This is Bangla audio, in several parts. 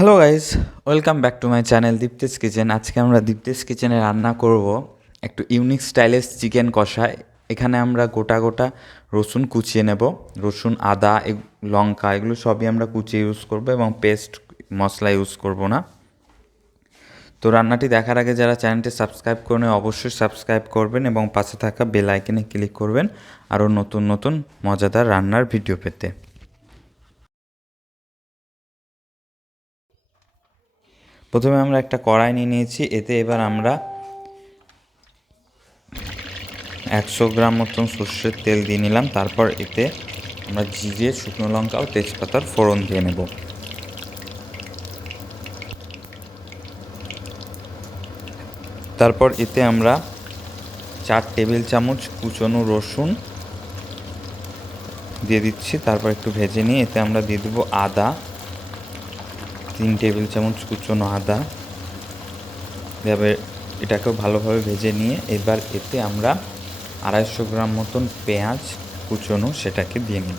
Hello guys, welcome back to my channel Diptesh kitchen. আজকে আমরা দীপ্তেশ কিচেনে রান্না করব একটু ইউনিক স্টাইলের চিকেন কষা। এখানে আমরা গোটা গোটা রসুন কুচিয়ে নেব। রসুন, আদা, লঙ্কা এগুলো সবই আমরা কুচিয়ে ইউজ করব এবং পেস্ট মশলা ইউজ করব না। তো রান্নাটি দেখার আগে যারা চ্যানেলটি সাবস্ক্রাইব করেন অবশ্যই সাবস্ক্রাইব করবেন এবং পাশে থাকা বেল আইকনে ক্লিক করবেন আরও নতুন নতুন মজাদার রান্নার ভিডিও পেতে। প্রথমে আমরা একটা কড়াই নিয়ে নিয়েছি। এতে এবার আমরা 100 গ্রাম মতন সর্ষের তেল দিয়ে নিলাম। তারপর এতে আমরা জিরে, শুকনো লঙ্কা ও তেজপাতার ফোড়ন দিয়ে নেব। তারপর এতে আমরা 4 টেবিল চামচ কুচনো রসুন দিয়ে দিচ্ছি। তারপর একটু ভেজে নিয়ে এতে আমরা দিয়ে দেবো আদা, 3 টেবিল চামচ কুচনো আদা। এভাবে এটাকেও ভালোভাবে ভেজে নিয়ে এবার এতে আমরা 250 গ্রাম মতন পেঁয়াজ কুচনো সেটাকে দিয়ে নিই।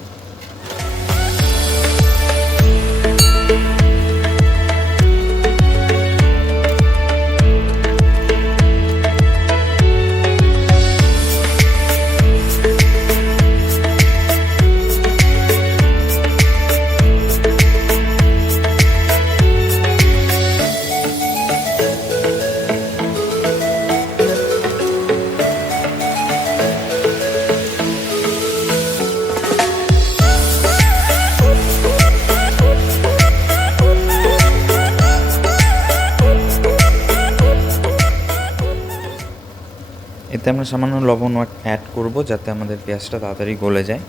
এতে আমরা সামান্য লবণ অ্যাড করব যাতে আমাদের পেঁয়াজটা তাড়াতাড়ি গলে যায়।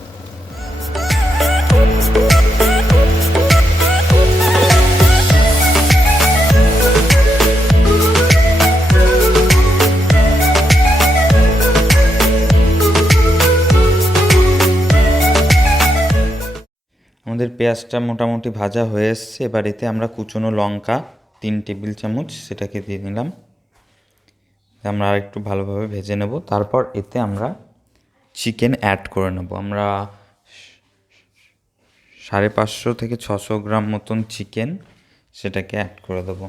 আমাদের পেঁয়াজটা মোটামুটি ভাজা হয়ে এসছে। এবার এতে আমরা কুচনো লঙ্কা 3 টেবিল চামচ সেটাকে দিয়ে নিলাম। আমরা আর একটু ভালোভাবে ভেজে নেব। তারপর এতে আমরা চিকেন অ্যাড করে নেব। আমরা 550 থেকে 600 গ্রাম মতন চিকেন সেটাকে অ্যাড করে দেবো।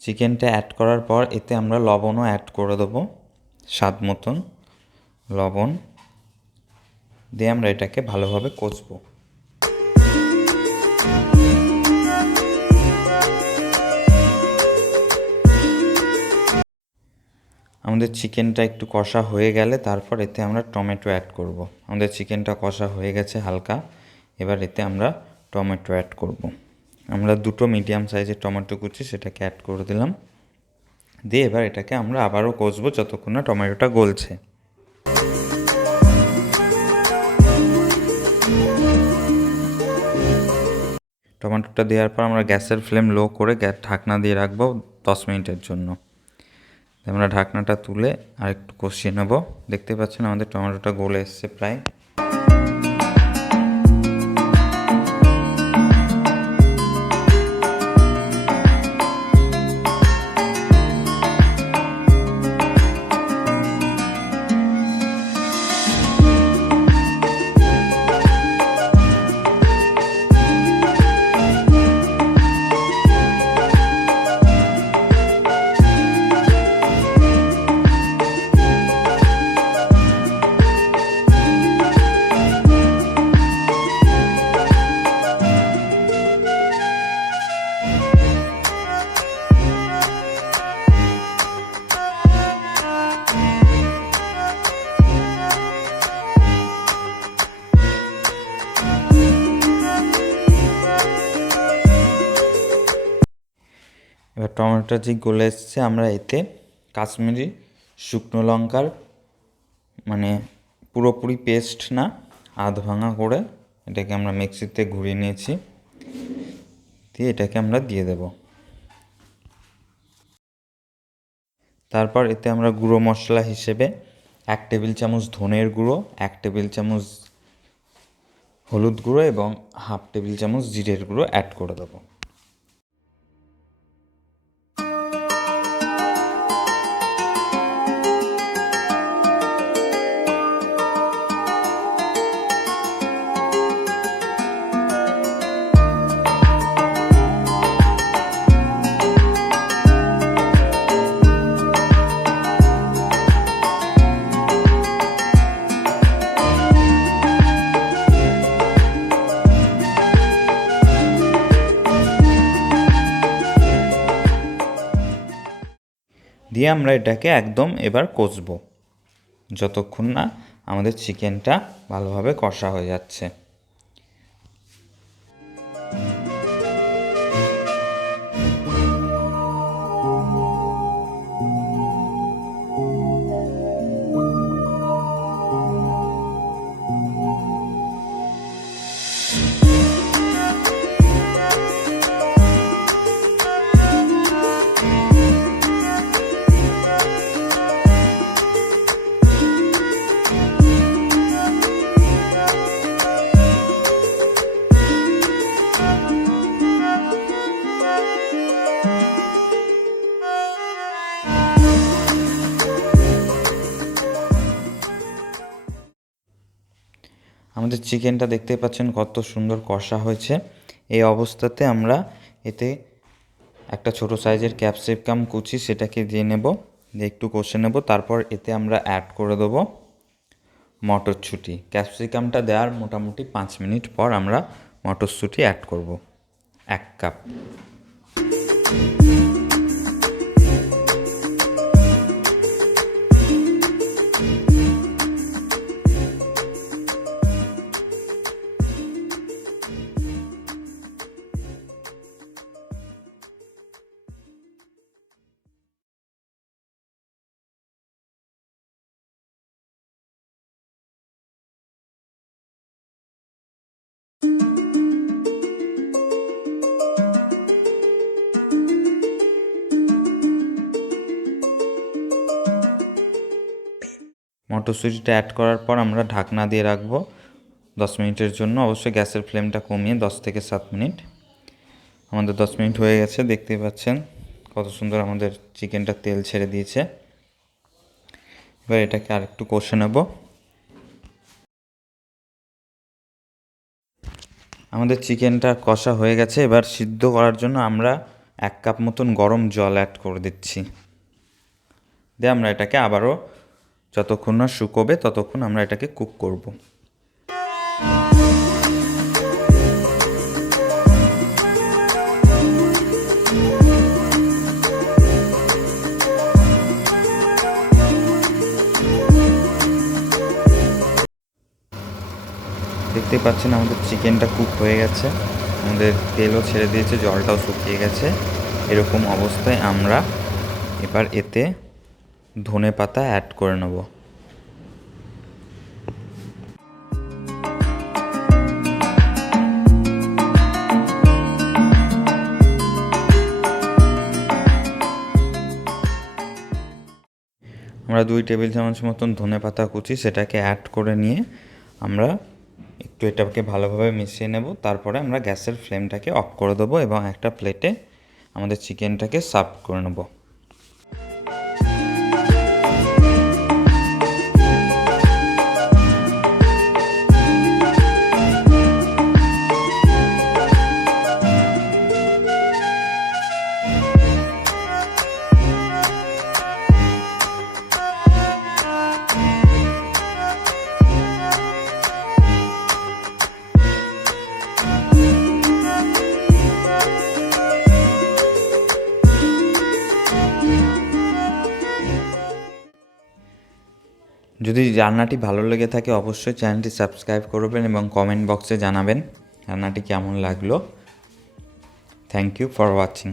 চিকেনটা অ্যাড করার পর এতে আমরা লবণও অ্যাড করে দেবো, স্বাদ মতন লবণ দিয়ে আমরা এটাকে ভালোভাবে কষবো। আমাদের চিকেনটা একটু কষা হয়ে গেলে তারপর এতে আমরা টমেটো অ্যাড করব। আমাদের চিকেনটা কষা হয়ে গেছে হালকা। এবার এতে আমরা টমেটো অ্যাড করব। আমরা 2টো মিডিয়াম সাইজের টমেটো কুচি সেটাকে অ্যাড করে দিলাম। দিয়ে এবার এটাকে আমরা আবারও কষবো যতক্ষণ না টমেটোটা গলছে। টমেটোটা দেওয়ার পর আমরা গ্যাসের ফ্লেম লো করে ঢাকনা দিয়ে রাখবো 10 মিনিটের জন্য। আমরা ঢাকনাটা তুলে আর একটু কষিয়ে নেব। দেখতে পাচ্ছেন আমাদের টমেটোটা গলে এসছে প্রায়। এবার টমেটোটা যে গলে এসছে আমরা এতে কাশ্মীরি শুকনো লঙ্কার পুরোপুরি পেস্ট না, আধ ভাঙা করে এটাকে আমরা মিক্সিতে ঘুরিয়ে নিয়েছি। দিয়ে এটাকে আমরা দিয়ে দেব। তারপর এতে আমরা গুঁড়ো মশলা হিসেবে 1 টেবিল চামচ ধনের গুঁড়ো, 1 টেবিল চামচ হলুদ গুঁড়ো এবং 1/2 টেবিল চামচ জিরের গুঁড়ো অ্যাড করে দেবো। দিয়ে আমরা এটাকে একদম এবার কষবো যতক্ষণ না আমাদের চিকেনটা ভালোভাবে কষা হয়ে যাচ্ছে। আমাদের চিকেনটা দেখতে পাচ্ছেন কত সুন্দর কষা হয়েছে। এই অবস্থাতে আমরা এতে একটা ছোট সাইজের ক্যাপসিকাম কুচি সেটাকে দিয়ে নেব, দিয়ে একটু কষে নেব। তারপর এতে আমরা অ্যাড করে দেবো মটরশুঁটি। ক্যাপসিকামটা দেওয়ার মোটামুটি 5 মিনিট পর আমরা মটরশুঁটি অ্যাড করব 1 কাপ। মটরশুঁটিটা অ্যাড করার পর আমরা ঢাকনা দিয়ে রাখবো 10 মিনিটের জন্য। অবশ্যই গ্যাসের ফ্লেমটা কমিয়ে 10 থেকে 7 মিনিট। আমাদের 10 মিনিট হয়ে গেছে, দেখতেই পাচ্ছেন কত সুন্দর আমাদের চিকেনটা তেল ছেড়ে দিয়েছে। এবার এটাকে আরেকটু কষে নেব। আমাদের চিকেনটা কষা হয়ে গেছে। এবার সিদ্ধ করার জন্য আমরা 1 কাপ মতন গরম জল অ্যাড করে দিচ্ছি। দিয়ে আমরা এটাকে আবারও যতক্ষণ না শুকোবে ততক্ষণ আমরা এটাকে কুক করব। দেখতে পাচ্ছেন আমাদের চিকেনটা কুক হয়ে গেছে, আমাদের তেলও ছেড়ে দিয়েছে, জলটাও শুকিয়ে গেছে। এরকম অবস্থায় আমরা এবার এতে ধনে পাতা অ্যাড করে নেব। আমরা 2 টেবিল চামচ মতন ধনে পাতা কুচি সেটাকে অ্যাড করে নিয়ে আমরা একটু এটাকে ভালোভাবে মিশিয়ে নেব। তারপরে আমরা গ্যাসের ফ্লেমটাকে অফ করে দেবো এবং একটা প্লেটে আমাদের চিকেনটাকে সার্ভ করে নেব। যদি রান্নাটি ভালো লেগে থাকে অবশ্যই চ্যানেলটি সাবস্ক্রাইব করবেন এবং কমেন্ট বক্সে জানাবেন রান্নাটি কেমন লাগলো। Thank you for watching.